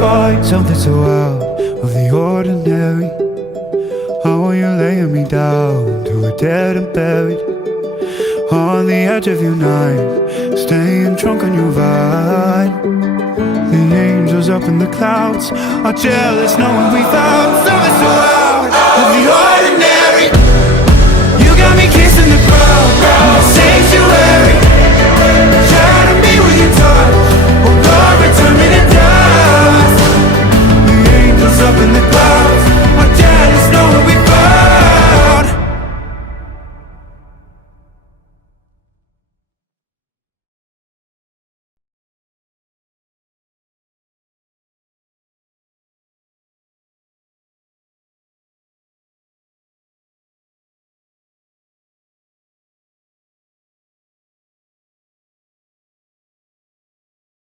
find something so out of the ordinary. How are you laying me down to a dead and buried on the edge of your night, staying drunk on your vine. The angels up in the clouds are jealous knowing we found something so out of the ordinary. You got me kissing the ground in the sanctuary, trying to be with your touch.